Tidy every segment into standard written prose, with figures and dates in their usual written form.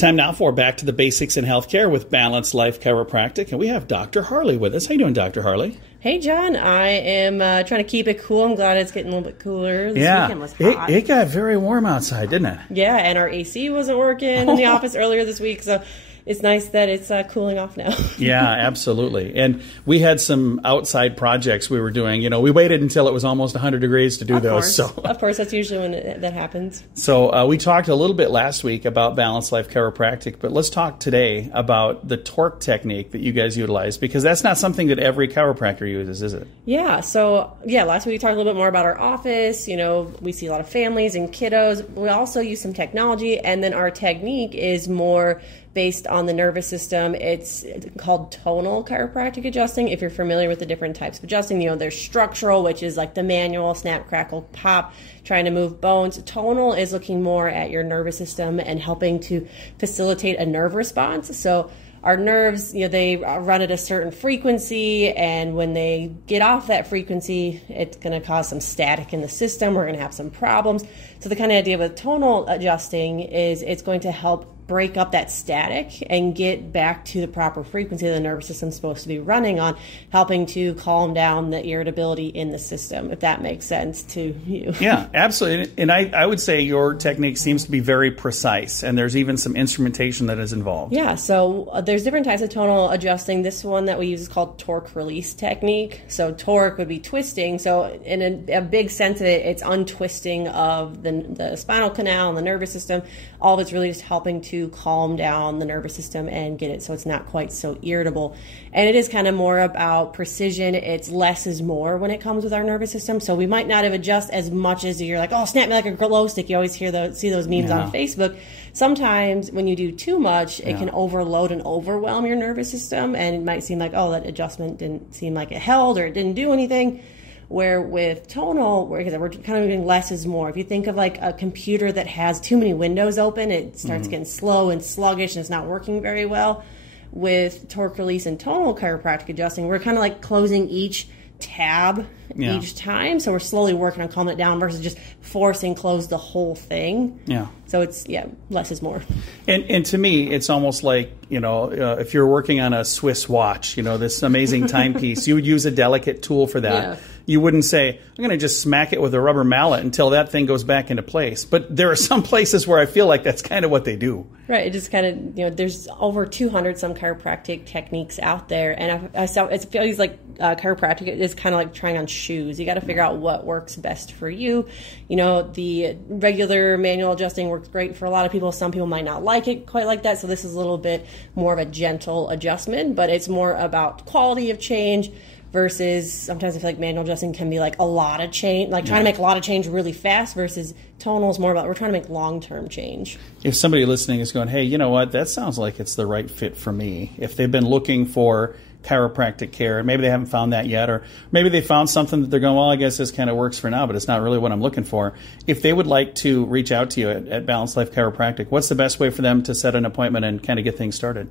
Time now for Back to the Basics in Healthcare with Balanced Life Chiropractic. And we have Dr. Harley with us. How you doing, Dr. Harley? Hey, John. I am trying to keep it cool. I'm glad it's getting a little bit cooler. This weekend was hot. It got very warm outside, didn't it? Yeah, and our AC wasn't working in the office earlier this week, so it's nice that it's cooling off now. Yeah, absolutely. And we had some outside projects we were doing. You know, we waited until it was almost 100 degrees to do those. Of course, that's usually when that happens. So we talked a little bit last week about Balanced Life Chiropractic, but let's talk today about the torque technique that you guys utilize, because that's not something that every chiropractor uses, is it? Yeah. So, last week we talked a little bit more about our office. You know, we see a lot of families and kiddos. We also use some technology, and then our technique is more based on the nervous system. It's called tonal chiropractic adjusting. If you're familiar with the different types of adjusting, you know, there's structural, which is like the manual, snap, crackle, pop, trying to move bones. Tonal is looking more at your nervous system and helping to facilitate a nerve response. So our nerves, you know, they run at a certain frequency, and when they get off that frequency, it's going to cause some static in the system. We're going to have some problems. So the kind of idea with tonal adjusting is it's going to help break up that static and get back to the proper frequency the nervous system's supposed to be running on, helping to calm down the irritability in the system, if that makes sense to you. Yeah, absolutely. And I would say your technique seems to be very precise, and there's even some instrumentation that is involved. Yeah, so there's different types of tonal adjusting. This one that we use is called torque release technique. So torque would be twisting. So in a big sense of it, it's untwisting of the spinal canal and the nervous system. All of it's really just helping to calm down the nervous system and get it so it's not quite so irritable. And it is kind of more about precision. It's less is more when it comes with our nervous system. So we might not have adjusted as much as you're like, oh, snap me like a glow stick. You always see those memes on Facebook. Sometimes when you do too much, it can overload and overwhelm your nervous system, and it might seem like, oh, that adjustment didn't seem like it held or it didn't do anything. Where with tonal, we're kind of doing less is more. If you think of like a computer that has too many windows open, it starts getting slow and sluggish and it's not working very well. With torque release and tonal chiropractic adjusting, we're kind of like closing each tab each time. So we're slowly working on calming it down versus just forcing close the whole thing. Yeah. So it's, less is more. And to me, it's almost like, you know, if you're working on a Swiss watch, you know, this amazing timepiece, you would use a delicate tool for that. Yeah. You wouldn't say, I'm going to just smack it with a rubber mallet until that thing goes back into place. But there are some places where I feel like that's kind of what they do. Right. It just kind of, you know, there's over 200 some chiropractic techniques out there. And I saw, it feels like chiropractic is kind of like trying on shoes. You got to figure out what works best for you. You know, the regular manual adjusting works great for a lot of people. Some people might not like it quite like that. So this is a little bit more of a gentle adjustment, but it's more about quality of change. Versus sometimes I feel like manual adjusting can be like a lot of change, like trying to make a lot of change really fast, versus tonal is more about we're trying to make long-term change. If somebody listening is going, hey, you know what, that sounds like it's the right fit for me. If they've been looking for chiropractic care and maybe they haven't found that yet, or maybe they found something that they're going, well, I guess this kind of works for now, but it's not really what I'm looking for. If they would like to reach out to you at Balanced Life Chiropractic, what's the best way for them to set an appointment and kind of get things started?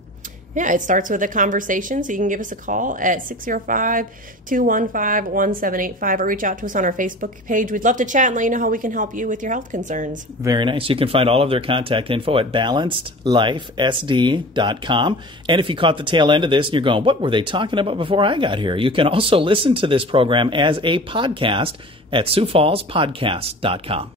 Yeah, it starts with a conversation, so you can give us a call at 605-215-1785 or reach out to us on our Facebook page. We'd love to chat and let you know how we can help you with your health concerns. Very nice. You can find all of their contact info at BalancedLifeSD.com. And if you caught the tail end of this and you're going, what were they talking about before I got here? You can also listen to this program as a podcast at SiouxFallsPodcast.com.